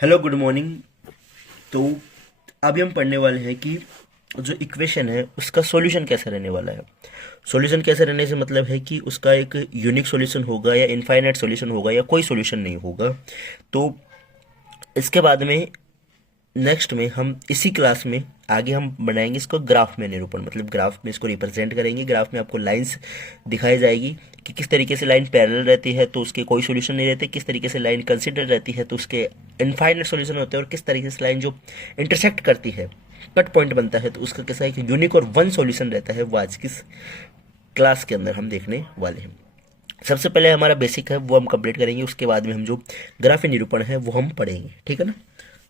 Hello good morning. तो अभी हम पढ़ने वाले हैं कि जो इक्वेशन है उसका सॉल्यूशन कैसे रहने वाला है। सॉल्यूशन कैसे रहने से मतलब है कि उसका एक यूनिक सॉल्यूशन होगा या इनफाइनाइट सॉल्यूशन होगा या कोई सॉल्यूशन नहीं होगा। तो इसके बाद में नेक्स्ट में हम इसी क्लास में आगे हम बनाएंगे इसको ग्राफ में निरूपण, मतलब ग्राफ में इसको रिप्रेजेंट करेंगे। ग्राफ में आपको लाइंस दिखाई जाएगी कि किस तरीके से लाइन पैरेलल रहती है तो उसके कोई सॉल्यूशन नहीं रहते, किस तरीके से लाइन कंसिडर रहती है तो उसके इनफाइनाइट सॉल्यूशन होते हैं, और किस तरीके से लाइन जो इंटरसेक्ट करती है, कट पॉइंट बनता है, तो उसका कैसा एक यूनिक और वन सॉल्यूशन रहता है। वो आज किस क्लास के अंदर हम देखने वाले हैं। सबसे पहले हमारा बेसिक है वो हम कंप्लीट करेंगे, उसके बाद में हम जो ग्राफी निरूपण है वो हम पढ़ेंगे, ठीक है ना।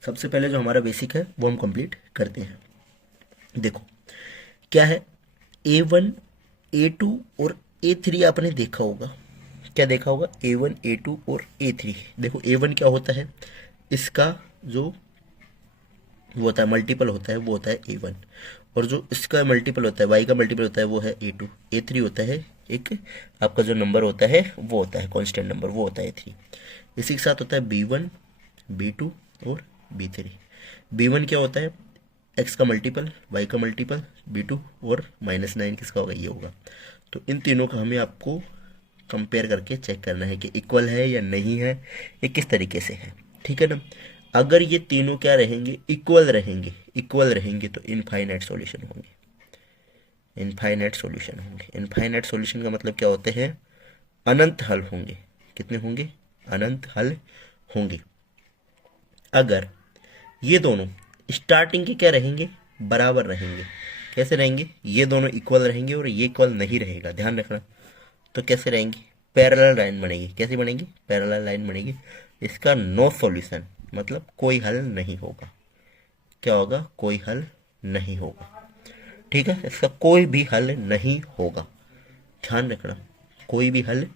सबसे पहले जो हमारा बेसिक है वो हम कंप्लीट करते हैं। देखो क्या है, A1 A2 और A3 आपने देखा होगा। क्या देखा होगा? A1 A2 और A3। देखो A1 क्या होता है, इसका जो वो होता है मल्टीपल होता है वो होता है A1, और जो इसका मल्टीपल होता है y का मल्टीपल होता है वो है A2। A3 होता है एक आपका जो नंबर होता है वो होता है कांस्टेंट नंबर, वो होता है A3। इसी के साथ होता है B1 B2 और B3। B1 क्या होता है, x का मल्टीपल y का मल्टीपल B2 और -9 किसका होगा, ये होगा। तो इन तीनों का हमें आपको कंपेयर करके चेक करना है कि इक्वल है या नहीं है, ये किस तरीके से है, ठीक है ना। अगर ये तीनों क्या रहेंगे, इक्वल रहेंगे, इक्वल रहेंगे तो इनफाइनाइट सॉल्यूशन होंगे, इनफाइनाइट सॉल्यूशन होंगे। इनफाइनाइट सॉल्यूशन का मतलब क्या होते हैं, अनंत हल होंगे। कितने होंगे? अनंत हल होंगे। अगर ये दोनों स्टार्टिंग के क्या रहेंगे, बराबर रहेंगे। कैसे रहेंगे? ये दोनों इक्वल रहेंगे और ये इक्वल नहीं रहेगा, ध्यान रखना। तो कैसे रहेंगी? पैरेलल लाइन बनेगी। कैसी बनेगी? पैरेलल लाइन बनेगी। इसका नो सॉल्यूशन मतलब कोई हल नहीं होगा। क्या होगा? कोई हल नहीं होगा, ठीक है। इसका कोई भी हल नहीं होगा, ध्यान रखना। कोई भी हल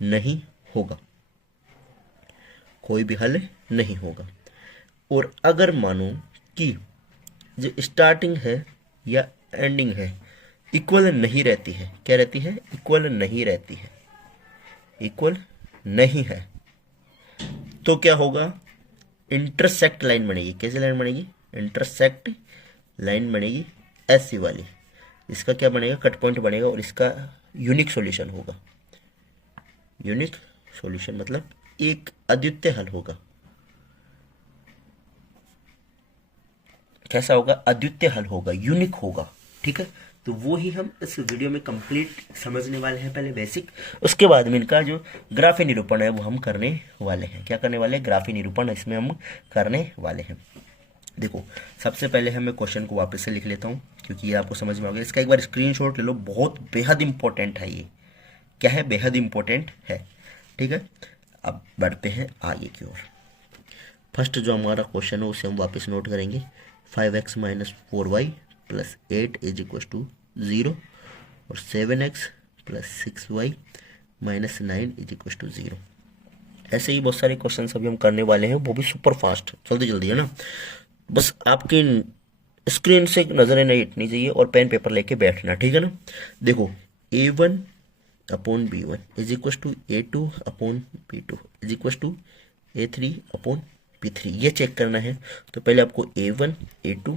नहीं होगा, कोई भी हल नहीं होगा। और अगर मानो कि जो स्टार्टिंग है या एंडिंग है इक्वल नहीं रहती है, क्या रहती है? इक्वल नहीं रहती है, इक्वल नहीं है, तो क्या होगा? इंटरसेक्ट लाइन बनेगी। कैसी लाइन बनेगी? इंटरसेक्ट लाइन बनेगी, ऐसी वाली। इसका क्या बनेगा? कट पॉइंट बनेगा और इसका यूनिक सॉल्यूशन होगा। यूनिक सॉल्यूशन मतलब एक अद्वितीय हल होगा। कैसा होगा? अद्वितीय हल होगा, यूनिक होगा, ठीक है। तो वो ही हम इस वीडियो में कंप्लीट समझने वाले हैं, पहले बेसिक, उसके बाद में इनका जो ग्राफी निरूपण है वो हम करने वाले हैं। क्या करने वाले हैं? ग्राफी निरूपण इसमें हम करने वाले हैं। देखो सबसे पहले मैं क्वेश्चन को वापस से लिख लेता हूँ क्योंकि ये आपको समझ में आ गया। इसका एक बार स्क्रीनशॉट ले लो, बहुत बेहद इंपॉर्टेंट है ये। क्या है? बेहद इंपॉर्टेंट है, ठीक है। अब बढ़ते हैं आगे की ओर। फर्स्ट जो हमारा क्वेश्चन है उसे हम वापस नोट करेंगे। 5x minus 4y plus 8 is equal to 0 और 7x plus 6y minus 9 is equal to 0। ऐसे ही बहुत सारे क्वेश्चन अभी हम करने वाले हैं, वो भी सुपर फास्ट, जल्दी जल्दी, है ना। बस आपकी स्क्रीन से नजरें नहीं हटनी चाहिए और पेन पेपर लेके बैठना, ठीक है ना। देखो A1 upon B1 is equal to A2 upon B2 is equal to A3 upon B3, ये चेक करना है। तो पहले आपको A1 A2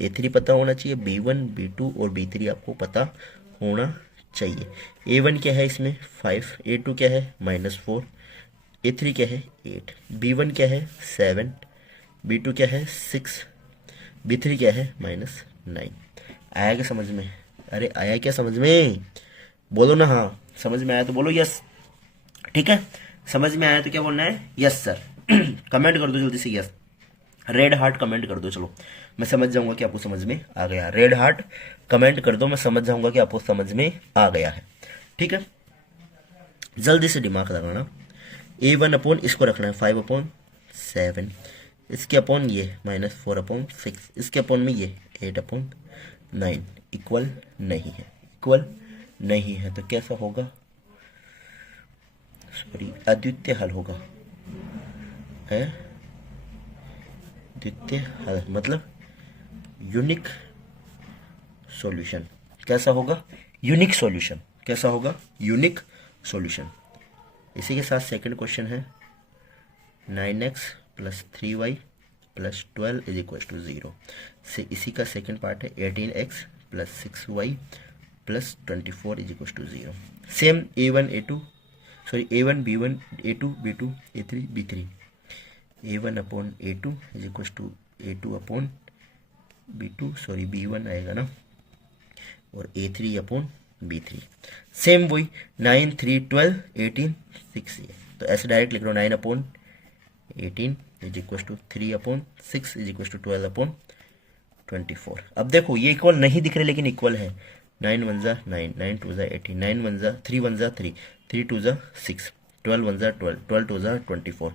A3 पता होना चाहिए, B1 B2 और B3 आपको पता होना चाहिए। A1 क्या है इसमें? 5, A2 क्या है? -4, A3 क्या है? 8, B1 क्या है? 7, B2 क्या है? 6, B3 क्या है? -9। आया क्या समझ में? अरे आया क्या समझ में? बोलो ना हाँ। समझ में आया तो बोलो यस, ठीक है। समझ में आया तो क्या बोलना है? Yes sir. कमेंट कर दो जल्दी से यस, रेड हार्ट कमेंट कर दो। चलो मैं समझ जाऊंगा कि आपको समझ में आ गया। रेड हार्ट कमेंट कर दो, मैं समझ जाऊंगा कि आपको समझ में आ गया है, ठीक है। जल्दी से दिमाग लगाना। A1 अपॉन इसको रखना है 5/7, इसके अपॉन ये -4/6, इसके अपॉन में ये 8/9, इक्वल नहीं है, इक्वल नहीं है। तो कैसा होगा? सॉरी, अद्वितीय हल होगा, है द्वितीय हल मतलब यूनिक सॉल्यूशन। कैसा होगा? Unique solution. कैसा होगा? Unique solution. इसी के साथ सेकंड क्वेश्चन है 9x plus 3y plus 12 is equal to 0 से इसी का सेकंड पार्ट है 18x plus 6y plus 24 is equal to 0। Same a1 a2 sorry a1 b1 a2 b2 a3 b3 a1 upon a2 is equal to a2 upon b2 sorry b1 आएगा ना, और a3 upon b3। Same वही 9 3 12 18 6 ये, तो ऐसे direct लिख रहा हूँ 9 upon 18 is equal to 3 upon 6 is equal to 12 upon 24। अब देखो ये इक्वल नहीं दिख रहे लेकिन इक्वल है। 9 1 जा 9 9 2 जा 18 9 1 जा 3 1 जा 3 3 2 जा 6 12 1 जा 12 12 2 जा 24,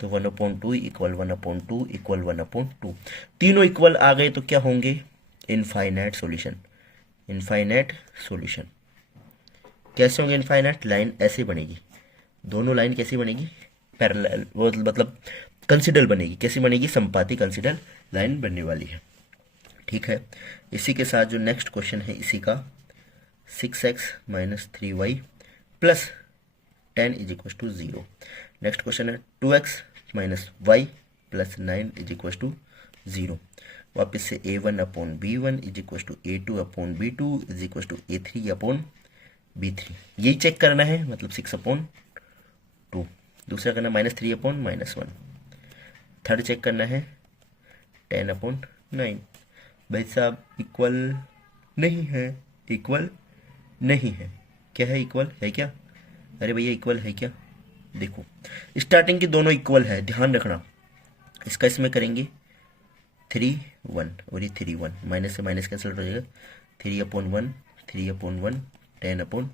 तो 1 upon 2 equal 1 upon 2 equal 1 upon 2। तीनों इक्वल आ गए तो क्या होंगे? Infinite solution. इनफाइनाइट सॉल्यूशन कैसे होंगे? इनफाइनाइट लाइन ऐसे बनेगी, दोनों लाइन कैसी बनेगी? पैरेलल, वो मतलब कंसिडर बनेगी। कैसी बनेगी? संपाती कंसिडर लाइन बनने वाली है। ठीक है, इसी के साथ जो नेक्स्ट क्वेश्चन है इसी का 6x minus 3y plus 10 is equal to 0। Next question है 2x minus y plus 9 is equal to 0। वापस से a1 upon b1 is equal to a2 upon b2 is equal to a3 upon b3। यही check करना है, मतलब 6 upon 2। दूसरा करना minus 3 upon minus 1। Third check करना है 10 अपॉन 9। भाई साहब इक्वल नहीं है, इक्वल नहीं है। क्या है? इक्वल है क्या? अरे भैया इक्वल है क्या? देखो स्टार्टिंग के दोनों इक्वल है, ध्यान रखना। इसका इसमें करेंगे 3 1 और ये 3 1, माइनस से माइनस कैंसिल हो जाएगा। 3 अपॉन 1 3 अपॉन 1 10 अपॉन।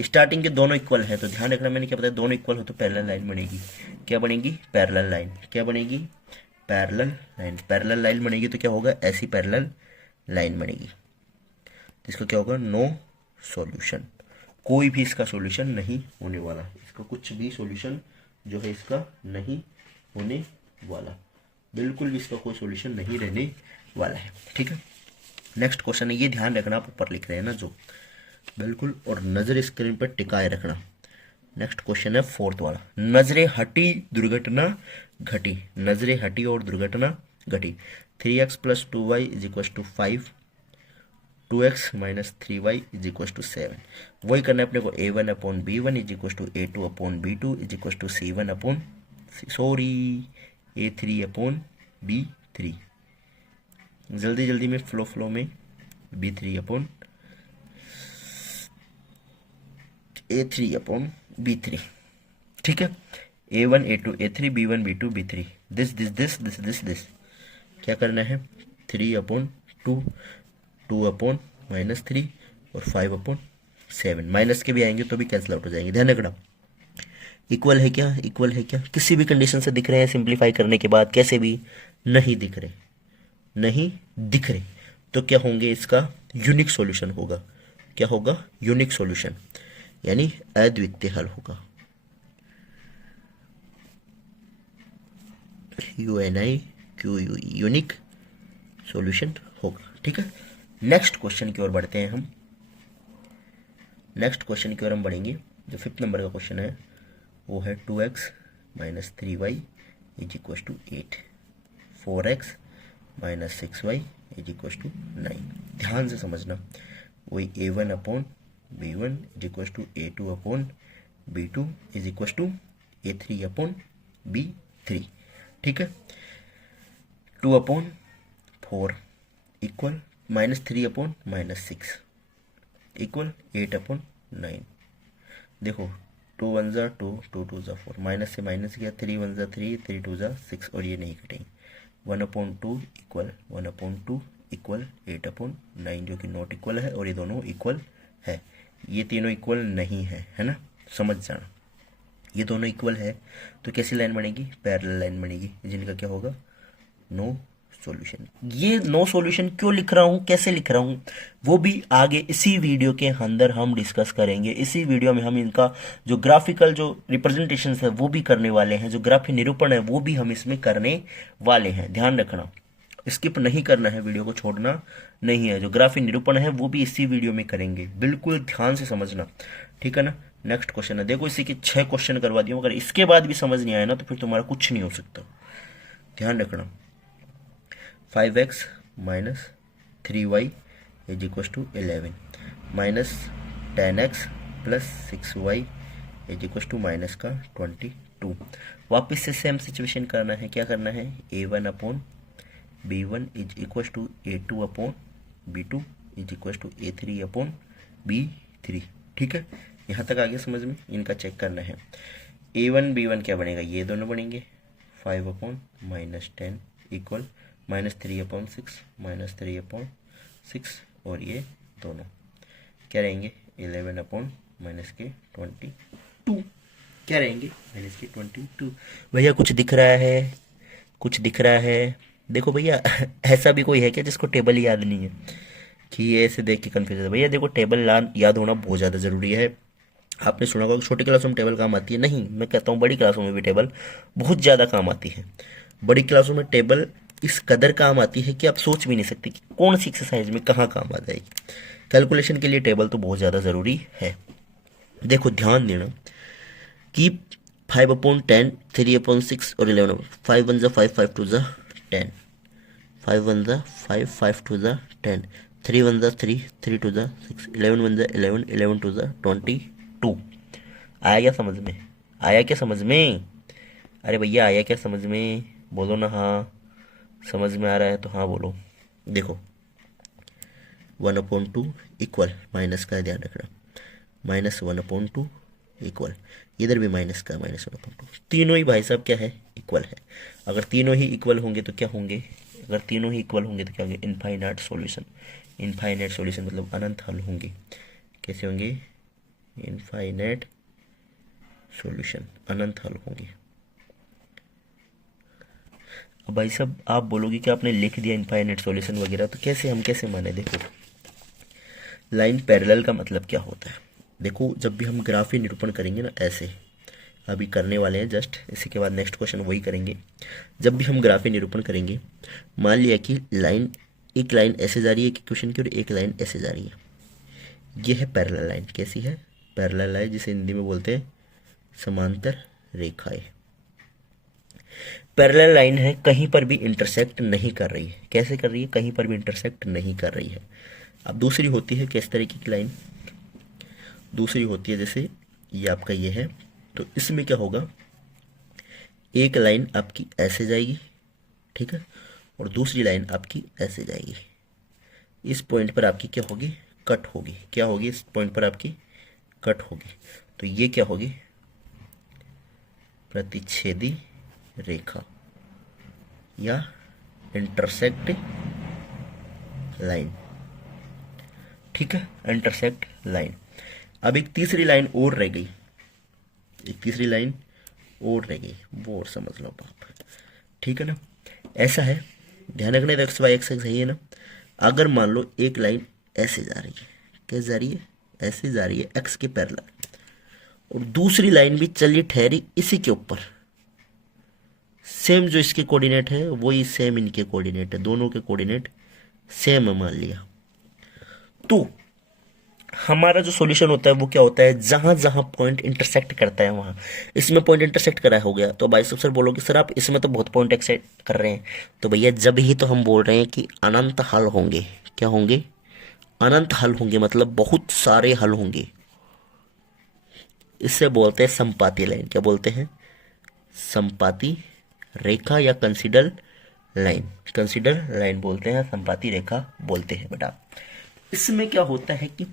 स्टार्टिंग के दोनों इक्वल है तो ध्यान रखना, मैंने क्या बताया? दोनों इक्वल हो तो पैरेलल लाइन बनेगी। क्या बनेगी? Parallel line. क्या बनेगी? Parallel line. पैरेलल लाइन बनेगी तो क्या होगा? ऐसी पैरेलल लाइन बनेगी। तो इसका क्या होगा? No solution. कोई भी इसका सॉल्यूशन नहीं होने वाला। इसका कुछ भी सॉल्यूशन जो है इसका नहीं होने वाला, बिल्कुल भी इसका कोई सॉल्यूशन नहीं रहने वाला है। ठीक है, नेक्स्ट क्वेश्चन है, ये ध्यान रखना, आप ऊपर लिख रहे हैं ना जो, बिल्कुल, और नजर स्क्रीन पर टिकाए रखना। नेक्स्ट क्वेश्चन है फोर्थ वाला, नजरें हटी दुर्घटना घटी। नजरें हटी और दुर्घटना घटी। 3x plus 2y is equal to 5, 2x minus 3y is equal to 7। वही करना है अपने को। a1 upon b1 is equal to a2 upon b2 is equal to c1 upon a3 upon b3। जल्दी जल्दी में फ्लो में b3 upon a3 upon b3। ठीक है, a1 a2 a3 b1 b2 b3 this. क्या करना है? 3 अपॉन 2 2 अपॉन माइनस 3 और 5 अपॉन 7। माइनस के भी आएंगे तो भी कैंसिल आउट हो जाएंगे। ध्यान रखना, इक्वल है क्या? इक्वल है क्या? किसी भी कंडीशन से दिख रहे हैं सिंप्लीफाई करने के बाद? कैसे भी नहीं दिख रहे, नहीं दिख रहे तो क्या होंगे? इसका यूनिक सॉल्यूशन होगा। क्या होगा? यूनिक सॉल्यूशन, यानी अद्वितीय हल होगा। UNIQ यूनिक सॉल्यूशन होगा। ठीक है, नेक्स्ट क्वेश्चन की ओर बढ़ते हैं हम। नेक्स्ट क्वेश्चन की ओर हम बढ़ेंगे। जो 5th नंबर का क्वेश्चन है वो है 2x minus 3y is equal to 8, 4x minus 6y is equal to 9। ध्यान से समझना, वही a1 upon b1 is equal to a2 upon b2 is equal to a3 upon b3। ठीक है, 2 upon 4 equal minus 3 upon minus 6 equal 8 upon 9। देखो 2 1 जा 2 2 2 जा 4, minus से माइनस गया, 3 1 जा 3 3 2 जा 6 और ये नहीं कटेंगे। 1 upon 2 equal 1 upon 2 equal 8 upon 9, जो कि नॉट इक्वल है, और ये दोनों इक्वल है। ये तीनों इक्वल नहीं है ना, समझ जाना। ये दोनों इक्वल है तो कैसी लाइन बनेगी? पैरेलल लाइन बनेगी, जिनका क्या होगा? No solution. ये नो सॉल्यूशन क्यों लिख रहा हूँ, कैसे लिख रहा हूँ, वो भी आगे इसी वीडियो के अंदर हम डिस्कस करेंगे। इसी वीडियो में हम इनका जो ग्राफिकल जो रिप्रेजेंटेशन है वो भी करने वाले हैं, जो ग्राफिक निरूपण है वो भी हम इसमें करने वाले हैं। ध्यान रखना, स्किप नहीं करना है, वीडियो को छोड़ना नहीं है। जो ग्राफिक निरूपण है वो भी इसी वीडियो में करेंगे, बिल्कुल ध्यान से समझना। ठीक है ना। नेक्स्ट क्वेश्चन है, देखो इसी के 6 क्वेश्चन करवा दिए, अगर इसके बाद भी समझ नहीं आया ना तो फिर तुम्हारा कुछ नहीं हो सकता। ध्यान रखना 5x minus 3y is equal to 11 minus 10x plus 6y is equal to minus का 22। वापस से सेम सिचुएशन करना है, क्या करना है, a1 upon b1 is equal to a2 upon b2 is equal to a3 upon b3। ठीक है, यहाँ तक आगे समझ में, इनका चेक करना है। a1 b1 क्या बनेगा, ये दोनों बनेंगे 5 upon minus 10 equal minus 3 upon 6 minus 3 upon 6 और ये दोनों क्या रहेंगे 11 अपॉन माइनस के 22 क्या रहेंगे माइनस के 22। भैया कुछ दिख रहा है, कुछ दिख रहा है? देखो भैया ऐसा भी कोई है क्या जिसको टेबल याद नहीं है कि ये ऐसे देख के कन्फ्यूज है? भैया देखो टेबल याद होना बहुत ज़्यादा ज़रूरी है। आपने सुना होगा छोटी क्लासों में टेबल काम आती है, नहीं, मैं कहता हूँ बड़ी क्लासों में भी टेबल बहुत ज़्यादा काम आती है। बड़ी क्लासों में टेबल इस कदर काम आती है कि आप सोच भी नहीं सकते कि कौन सी एक्सरसाइज में कहाँ काम आ जाएगी। कैलकुलेशन के लिए टेबल तो बहुत ज़्यादा ज़रूरी है। देखो ध्यान देना कि 5 अपॉन 10, 3 अपॉन 6 और 11, 5 1 5, 5 2 10, 5 1 5, 5 2 10, 3 1 3, 3 2 6, 11 1 11, 11 2 22। आया क्या समझ में? आया क्या समझ में? अरे भैया आया क्या समझ में? बोलो ना हाँ। समझ में आ रहा है तो हाँ बोलो। देखो 1 अपॉन 2 इक्वल माइनस का ध्यान रखना, माइनस 1 अपॉन 2 इक्वल, इधर भी माइनस का माइनस 1 अपॉन 2, तीनों ही भाई साहब क्या है, इक्वल है। अगर तीनों ही इक्वल होंगे तो क्या होंगे, अगर तीनों ही इक्वल होंगे तो क्या होंगे, इनफाइनाइट सॉल्यूशन। इनफाइनाइट सॉल्यूशन मतलब अनंत हल होंगे। कैसे होंगे, इनफाइनाइट सॉल्यूशन, अनंत हल होंगे। अब भाई साहब आप बोलोगे कि आपने लिख दिया इनफाइनाइट सॉल्यूशन वगैरह, तो कैसे हम कैसे माने? देखो लाइन पैरेलल का मतलब क्या होता है, देखो जब भी हम ग्राफी निरूपण करेंगे ना, ऐसे अभी करने वाले हैं जस्ट, इसी के बाद नेक्स्ट क्वेश्चन वही करेंगे। जब भी हम ग्राफी निरूपण करेंगे, मान लिया कि लाइन, एक लाइन ऐसे जा रही है कि क्वेश्चन की, और एक लाइन ऐसे जा रही है, ये है पैरेलल लाइन। कैसी है, पैरेलल लाइन, जिसे हिंदी में बोलते हैं समांतर रेखाएं। पैरेलल लाइन है, कहीं पर भी इंटरसेक्ट नहीं कर रही है। कैसे कर रही है, कहीं पर भी इंटरसेक्ट नहीं कर रही है। अब दूसरी होती है किस तरीके की लाइन, दूसरी होती है जैसे ये आपका ये है, तो इसमें क्या होगा, एक लाइन आपकी ऐसे जाएगी, ठीक है, और दूसरी लाइन आपकी ऐसे जाएगी। इस पॉइंट पर आपकी क्या होगी, कट होगी। क्या होगी, इस पॉइंट पर आपकी कट होगी। तो ये क्या होगी, प्रतिच्छेदी रेखा या इंटरसेक्ट लाइन। ठीक है, इंटरसेक्ट लाइन। अब एक तीसरी लाइन और रह गई, एक तीसरी लाइन और रह गई, वो और समझ लो आप। ठीक है ना, ऐसा है, ध्यान रखना। तो एक्स वाई एक्स सही है ना। अगर मान लो एक लाइन ऐसे जा रही है, कैसे जा रही है, ऐसे जा रही है एक्स के पैरेलल, और दूसरी लाइन भी चलिए ठहरी इसी के ऊपर, सेम जो इसके कोऑर्डिनेट है वही सेम इनके कोऑर्डिनेट है, दोनों के कोऑर्डिनेट सेम है मान लिया, तो हमारा जो सॉल्यूशन होता है वो क्या होता है, जहां जहां पॉइंट इंटरसेक्ट करता है वहां, इसमें पॉइंट इंटरसेक्ट करा हो गया, तो भाई सर बोलोगे सर आप इसमें तो बहुत पॉइंट एक्सेप्ट कर रहे हैं, तो भैया जब ही तो हम बोल रहे हैं कि अनंत हल होंगे। क्या होंगे, अनंत हल होंगे, मतलब बहुत सारे हल होंगे। इससे बोलते हैं संपाती लाइन। क्या बोलते हैं, संपाती रेखा या कंसीडर लाइन, कंसीडर लाइन बोलते हैं, संपाती रेखा बोलते हैं बेटा। इसमें क्या होता है कि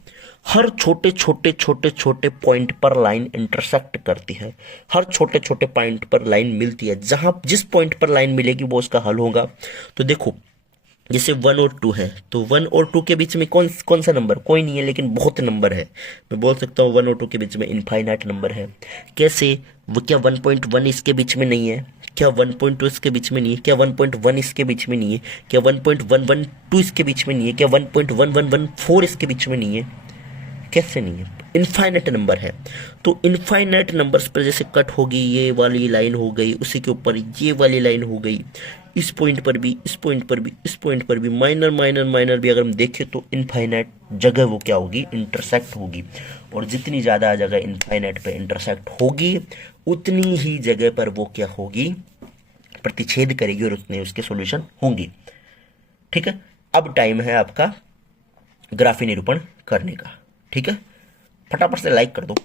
हर छोटे छोटे छोटे छोटे पॉइंट पर लाइन इंटरसेक्ट करती है, हर छोटे छोटे पॉइंट पर लाइन मिलती है, जहां जिस पॉइंट पर लाइन मिलेगी वो उसका हल होगा। तो देखो जैसे 1 और 2 है, तो 1 और 2 के बीच में कौन कौन सा नंबर, कोई नहीं है, लेकिन बहुत नंबर है। मैं बोल सकता हूँ 1 और 2 के बीच में इनफाइनाइट नंबर है। कैसे, वो क्या 1.1 इसके बीच में नहीं है, क्या 1.2 इसके बीच में नहीं है, क्या 1.1 इसके बीच में नहीं है, क्या 1.112 इसके बीच में नहीं है, क्या 1.1114 इसके बीच में नहीं है, कैसे नहीं है, इनफाइनाइट नंबर है। तो इनफाइनाइट नंबर्स पर जैसे कट होगी, ये वाली लाइन हो गई, उसी के ऊपर ये वाली लाइन हो गई, इस पॉइंट पर भी, इस पॉइंट पर भी, इस पॉइंट पर भी, माइनर माइनर माइनर भी अगर हम देखें तो इनफाइनाइट जगह वो क्या होगी, इंटरसेक्ट होगी। और जितनी ज़्यादा जगह इनफाइनाइट पे इंटरसेक्ट होगी, उतनी ही जगह पर वो क्या होगी, प्रतिच्छेद करेगी और उतने उसके सॉल्यूशन होंगी। ठीक है, अब टाइम है आपका ग्राफी निरूपण करने का। ठीक है, फटाफट से लाइक कर दो।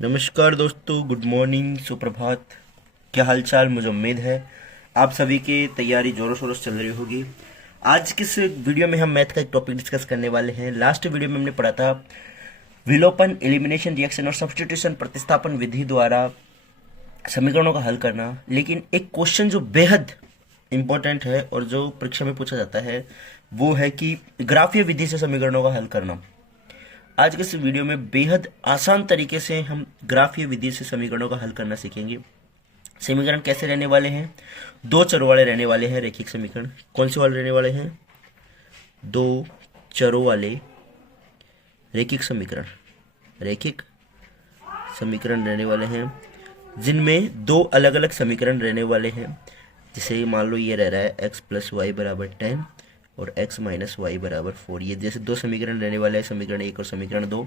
नमस्कार दोस्तों, गुड मॉर्निंग, सुप्रभात। क्या हालचाल? मुझे उम्मीद है आप सभी की तैयारी जोरों शोरों से चल रही होगी। आज किस वीडियो में हम मैथ का एक टॉपिक डिस्कस करने वाले हैं। लास्ट वीडियो में हमने पढ़ा था विलोपन, एलिमिनेशन रिएक्शन और सब्स्टिट्यूशन प्रतिस्थापन विधि द्वारा समीकरणों का हल करना। लेकिन एक क्वेश्चन जो बेहद इंपॉर्टेंट है और जो परीक्षा में पूछा जाता है वो है कि ग्राफीय विधि से समीकरणों का हल करना। आज के इस वीडियो में बेहद आसान तरीके से हम ग्राफीय विधि से समीकरणों का हल करना सीखेंगे। समीकरण कैसे रहने वाले हैं? दो चरों वाले रहने वाले हैं रैखिक समीकरण। कौन से वाले रहने वाले हैं? दो चरों वाले रैखिक समीकरण। रैखिक समीकरण रहने वाले हैं जिनमें दो अलग अलग समीकरण रहने वाले हैं। जैसे मान लो ये रह रहा है x + y = 10 और x - y = 4। ये जैसे दो समीकरण रहने वाले हैं, समीकरण 1 और समीकरण 2।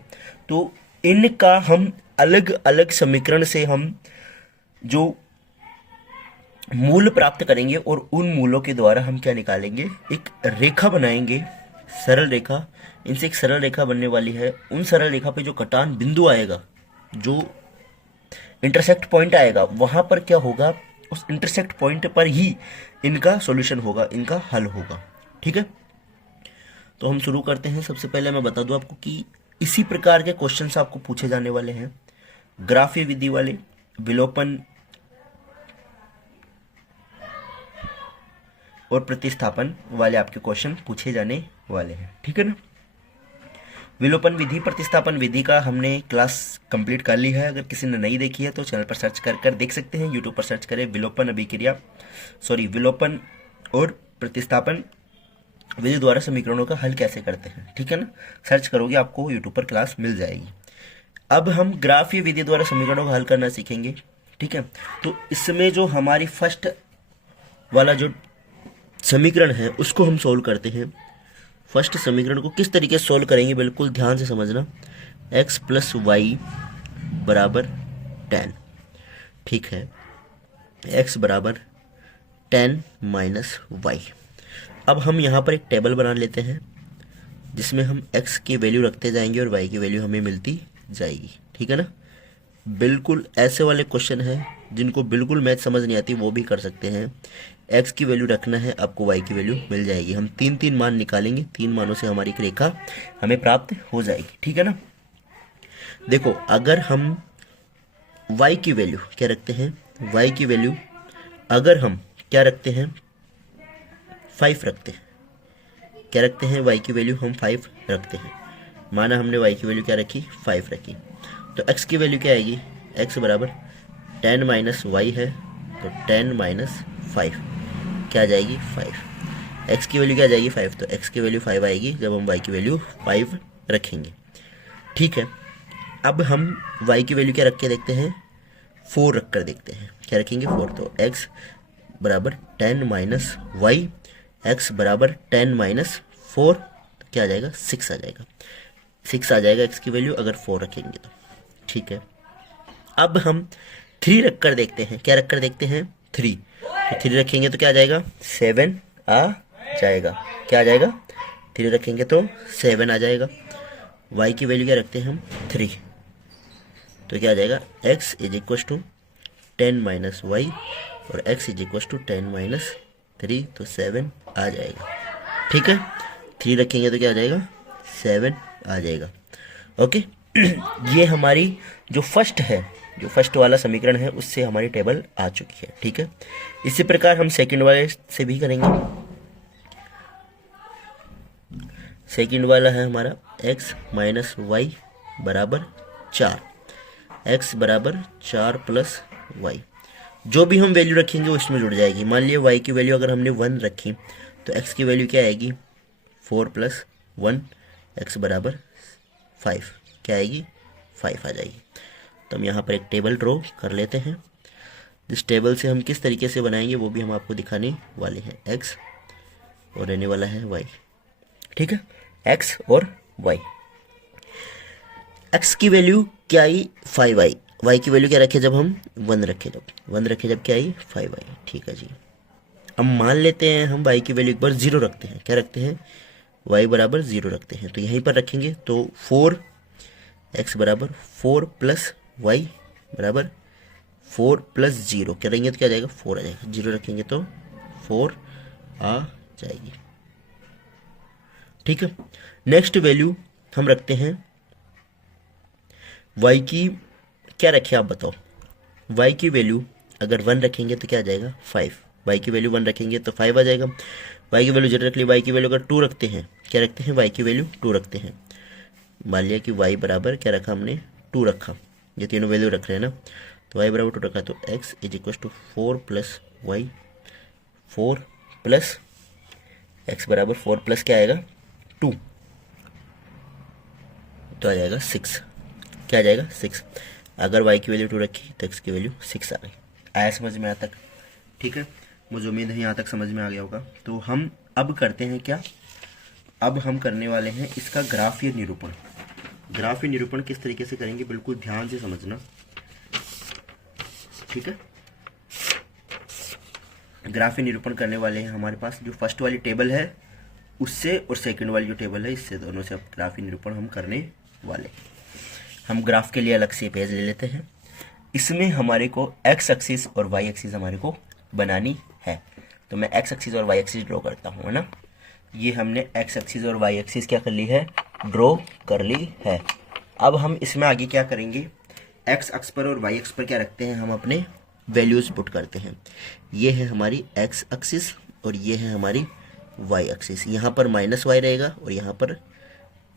तो इनका हम अलग अलग समीकरण से हम जो मूल प्राप्त करेंगे और उन मूलों के द्वारा हम क्या निकालेंगे, एक रेखा बनाएंगे, सरल रेखा। इनसे एक सरल रेखा बनने वाली है। उन सरल रेखा पे जो कटान बिंदु आएगा, जो इंटरसेक्ट पॉइंट आएगा, वहां पर क्या होगा, उस इंटरसेक्ट पॉइंट पर ही इनका सॉल्यूशन होगा, इनका हल होगा। ठीक है, तो हम शुरू करते हैं। सबसे पहले मैं बता दूं आपको कि इसी प्रकार के क्वेश्चंस आपको पूछे जाने वाले हैं। ग्राफीय विधि वाले, विलोपन और प्रतिस्थापन वाले आपके क्वेश्चन पूछे जाने वाले हैं। ठीक है ना। विलोपन विधि, प्रतिस्थापन विधि का हमने क्लास कंप्लीट कर ली है। अगर किसी ने नहीं देखी है तो चैनल पर सर्च कर देख सकते हैं। यूट्यूब पर सर्च करें विलोपन और प्रतिस्थापन विधि द्वारा समीकरणों का हल कैसे करते हैं। ठीक है ना, सर्च करोगे आपको यूट्यूब पर क्लास मिल जाएगी। अब हम ग्राफीय विधि द्वारा समीकरणों का हल करना सीखेंगे। ठीक है, तो इसमें जो हमारी फर्स्ट वाला जो समीकरण है उसको हम सोल्व करते हैं। फर्स्ट समीकरण को किस तरीके से सोल्व करेंगे बिल्कुल ध्यान से समझना। x + y = 10। ठीक है, x = 10 - y। अब हम यहाँ पर एक टेबल बना लेते हैं जिसमें हम x की वैल्यू रखते जाएंगे और y की वैल्यू हमें मिलती जाएगी। ठीक है ना। बिल्कुल ऐसे वाले क्वेश्चन हैं जिनको बिल्कुल मैथ समझ नहीं आती वो भी कर सकते हैं। x की वैल्यू रखना है, आपको y की वैल्यू मिल जाएगी। हम तीन तीन मान निकालेंगे, 3 मानों से हमारी एक रेखा हमें प्राप्त हो जाएगी। ठीक है ना। देखो, अगर हम y की वैल्यू क्या रखते हैं, y की वैल्यू अगर हम क्या रखते हैं, 5 रखते हैं। क्या रखते हैं, y की वैल्यू हम 5 रखते हैं। माना हमने y की वैल्यू क्या रखी, 5 रखी। तो x की वैल्यू क्या आएगी, x = 10 - y है, तो 10 - 5 क्या आ जाएगी, 5। x की वैल्यू क्या आ जाएगी, 5। तो x की वैल्यू 5 आएगी जब हम y की वैल्यू 5 रखेंगे। ठीक है, अब हम y की वैल्यू क्या रख के देखते हैं, 4 रख कर देखते हैं। क्या रखेंगे, 4। तो x = 10 - y, x = 10 - 4, तो क्या आ जाएगा, 6 आ जाएगा। 6 आ जाएगा x की वैल्यू अगर 4 रखेंगे तो। ठीक है, अब हम 3 रख कर देखते हैं। क्या रख कर देखते हैं, 3। तो 3 रखेंगे तो क्या आ जाएगा, 7 आ जाएगा। क्या आ जाएगा, 3 रखेंगे तो 7 आ जाएगा। y की वैल्यू क्या रखते हैं हम, 3। तो क्या आ जाएगा, x = 10 - y और x = 10 - 3, तो 7 आ जाएगा। ठीक है, 3 रखेंगे तो क्या आ जाएगा, 7 आ जाएगा। ओके, ये हमारी जो फर्स्ट है, जो फर्स्ट वाला समीकरण है उससे हमारी टेबल आ चुकी है। ठीक है, इसी प्रकार हम सेकंड वाले से भी करेंगे। सेकंड वाला है हमारा x - y = 4। x = 4 + y। जो भी हम वैल्यू रखेंगे उसमें जुड़ जाएगी। मान लिया y की वैल्यू अगर हमने 1 रखी तो x की वैल्यू क्या आएगी, 4 + 1, x = 5। क्या आएगी, 5 आ जाएगी। तो हम यहाँ पर एक टेबल ड्रॉ कर लेते हैं। जिस टेबल से हम किस तरीके से बनाएंगे वो भी हम आपको दिखाने वाले हैं। एक्स और रहने वाला है वाई, ठीक है, एक्स और वाई। एक्स की वैल्यू क्या आई 5i, वाई की वैल्यू क्या रखे जब हम 1 रखे, जब क्या आई 5i, ठीक है जी। अब मान लेते हैं हम y की वैल्यू एक बार 0 रखते हैं, क्या रखते हैं, y बराबर 0 रखते हैं, तो यहीं पर रखेंगे तो 4x बराबर 4 प्लस वाई बराबर 4 प्लस 0 करेंगे तो क्या जाएगा 4 आ जाएगा, 0 रखेंगे तो 4 आ जाएगी, ठीक है। नेक्स्ट वैल्यू हम रखते हैं y की, क्या रखें आप बताओ, y की वैल्यू अगर 1 रखेंगे तो क्या आ जाएगा 5, y की वैल्यू 1 रखेंगे तो 5 आ जाएगा। y की वैल्यू 0 रख ली, y की वैल्यू अगर 2 रखते हैं, क्या रखते हैं, y की वैल्यू 2 रखते हैं, मान लिया कि y बराबर क्या रखा हमने 2 रखा, ये तीनों वैल्यू रख रहे हैं ना, तो y बराबर 2 रखा, तो x is equal to 4 plus y, 4 plus x बराबर 4 प्लस क्या आएगा 2, तो आ जाएगा 6, क्या आ जाएगा 6। अगर y की वैल्यू 2 रखी तो x की वैल्यू 6 आ गई। आया समझ में यहाँ तक, ठीक है, मुझे उम्मीद है यहाँ तक समझ में आ गया होगा। तो हम अब करते हैं क्या, अब हम करने वाले हैं इसका ग्राफीय निरूपण। ग्राफीय निरूपण किस तरीके से करेंगे बिल्कुल ध्यान से समझना, ठीक है। ग्राफीय निरूपण करने वाले हैं हमारे पास जो फर्स्ट वाली टेबल है उससे और सेकंड वाली जो टेबल है इससे, दोनों से अब ग्राफीय निरूपण हम करने वाले। हम ग्राफ के लिए अलग से पेज ले लेते हैं, इसमें हमारे को एक्स एक्सिस और वाई एक्सिस हमारे को बनानी है, तो मैं एक्स एक्सिस और वाई एक्सिस ड्रॉ करता हूँ, है ना। ये हमने एक्स एक्सिस और वाई एक्सिस क्या कर ली है, ड्रॉ कर ली है। अब हम इसमें आगे क्या करेंगे, एक्स अक्ष पर और वाई अक्ष पर क्या रखते हैं, हम अपने वैल्यूज पुट करते हैं। ये है हमारी एक्स एक्सिस और ये है हमारी वाई एक्सिस, यहाँ पर माइनस वाई रहेगा और यहाँ पर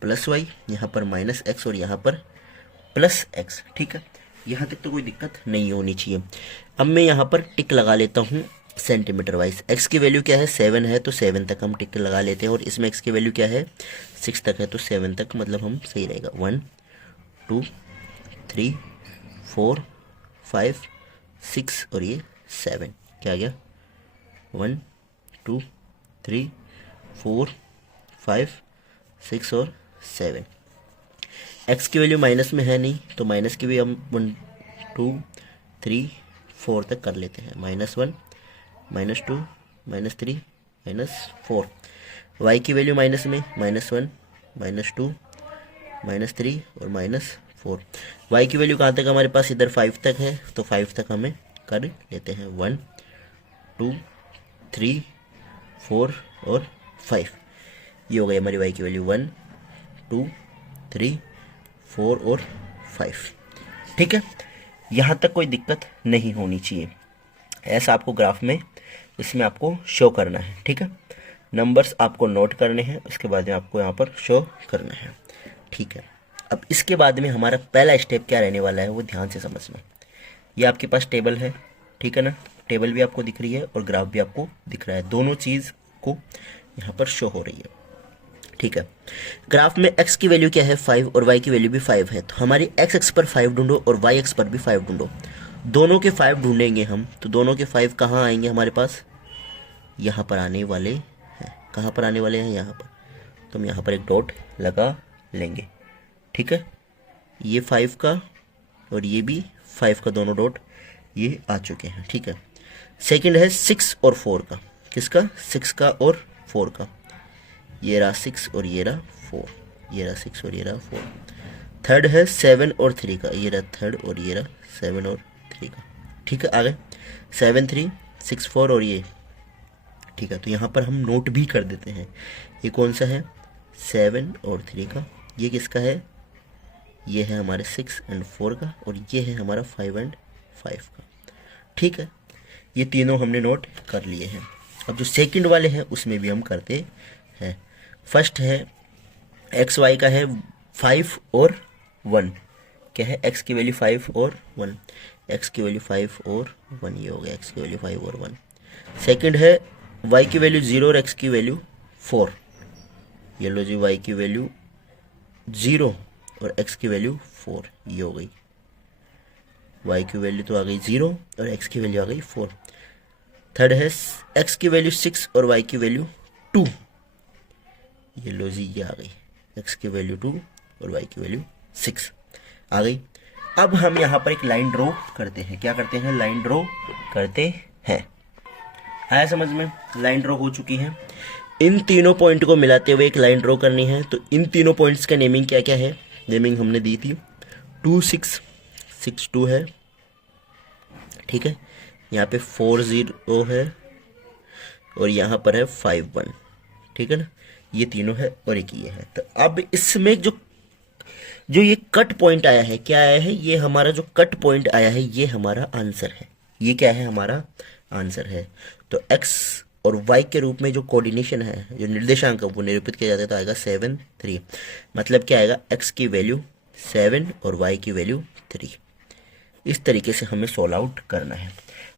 प्लस वाई, यहाँ पर माइनस एक्स और यहाँ पर प्लस एक्स, ठीक है। यहाँ तक तो कोई दिक्कत नहीं होनी चाहिए। अब मैं यहाँ पर टिक लगा लेता हूँ सेंटीमीटर वाइज। एक्स की वैल्यू क्या है 7 है तो 7 तक हम टिक लगा लेते हैं, और इसमें एक्स की वैल्यू क्या है 6 तक है तो 7 तक मतलब हम सही रहेगा। 1 2 3 4 5 6 और ये 7, क्या आ गया 1 2 3 4 5 6 और 7। एक्स की वैल्यू माइनस में है नहीं तो माइनस की भी हम 1 2 3 4 तक कर लेते हैं, -1 -2 -3 -4। वाई की वैल्यू माइनस में -1 -2 -3 और -4। वाई की वैल्यू कहाँ तक हमारे पास, इधर 5 तक है तो 5 तक हमें कर लेते हैं, 1 2 3 4 और 5। ये हो गई हमारी वाई की वैल्यू 1 2 3 4 और 5, ठीक है। यहाँ तक कोई दिक्कत नहीं होनी चाहिए, ऐसा आपको ग्राफ में इसमें आपको शो करना है, ठीक है। नंबर्स आपको नोट करने हैं, उसके बाद में आपको यहाँ पर शो करना है, ठीक है। अब इसके बाद में हमारा पहला स्टेप क्या रहने वाला है वो ध्यान से समझना। ये आपके पास टेबल है, ठीक है ना, टेबल भी आपको दिख रही है और ग्राफ भी आपको दिख रहा है, दोनों चीज़ को यहाँ पर शो हो रही है, ठीक है। ग्राफ में x की वैल्यू क्या है 5 और y की वैल्यू भी 5 है, तो हमारी x एक्स पर 5 ढूंढो और y एक्स पर भी 5 ढूंढो। दोनों के 5 ढूंढेंगे हम, तो दोनों के 5 कहाँ आएंगे हमारे पास, यहाँ पर आने वाले हैं। कहाँ पर आने वाले हैं, यहाँ पर, तो हम यहाँ पर एक डॉट लगा लेंगे, ठीक है। ये 5 का और ये भी 5 का दोनों डॉट ये आ चुके हैं, ठीक है। सेकंड है 6 और 4 का, किसका 6 का और 4 का, ये रहा 6 और ये रहा 4, ये रहा 6 और ये रहा 4। थर्ड है 7 और 3 का, ये रहा थर्ड और ये रहा 7 और 3 का, ठीक है। आ गए 7 3 6 4 और ये, ठीक है। तो यहाँ पर हम नोट भी कर देते हैं, ये कौन सा है 7 और 3 का, ये किसका है, ये है हमारे 6 एंड 4 का, और ये है हमारा 5 एंड 5 का, ठीक है। ये तीनों हमने नोट कर लिए हैं। अब जो सेकंड वाले हैं उसमें भी हम करते हैं। फर्स्ट है एक्स वाई का है 5 और 1, क्या है एक्स की वैल्यू 5 और 1, एक्स की वैल्यू 5 और 1, ये हो गया एक्स की वैल्यू 5 और 1। सेकंड है वाई की वैल्यू 0 और एक्स की वैल्यू 4, ये लो जी वाई की वैल्यू 0 और एक्स की वैल्यू 4, ये हो गई y की वैल्यू तो आ गई 0 और x की वैल्यू आ गई 4। थर्ड है x की वैल्यू 6 और y की वैल्यू 2। ये लो जी, ये आ गई x की वैल्यू 2 और y की वैल्यू 6 आ गई। अब हम यहाँ पर एक लाइन ड्रॉ करते हैं। क्या करते हैं? लाइन ड्रॉ करते हैं। आया समझ में? लाइन ड्रॉ हो चुकी है। इन तीनों पॉइंट को मिलाते हुए एक लाइन ड्रॉ करनी है। तो इन तीनों पॉइंट्स का नेमिंग क्या क्या है? नेमिंग हमने दी थी 2 6 6 2 है, ठीक है। यहाँ पे 4 0 है और यहाँ पर है 5 1, ठीक है ना। ये तीनों है और एक ये है। तो अब इसमें जो ये कट पॉइंट आया है, क्या आया है? ये हमारा जो कट पॉइंट आया है ये हमारा आंसर है। ये क्या है? हमारा आंसर है। तो x और y के रूप में जो कोऑर्डिनेशन है, जो निर्देशांक है, वो निरूपित किया जाता है तो आएगा 7 3। मतलब क्या आएगा? x की वैल्यू 7 और y की वैल्यू 3। इस तरीके से हमें सॉल्व आउट करना है।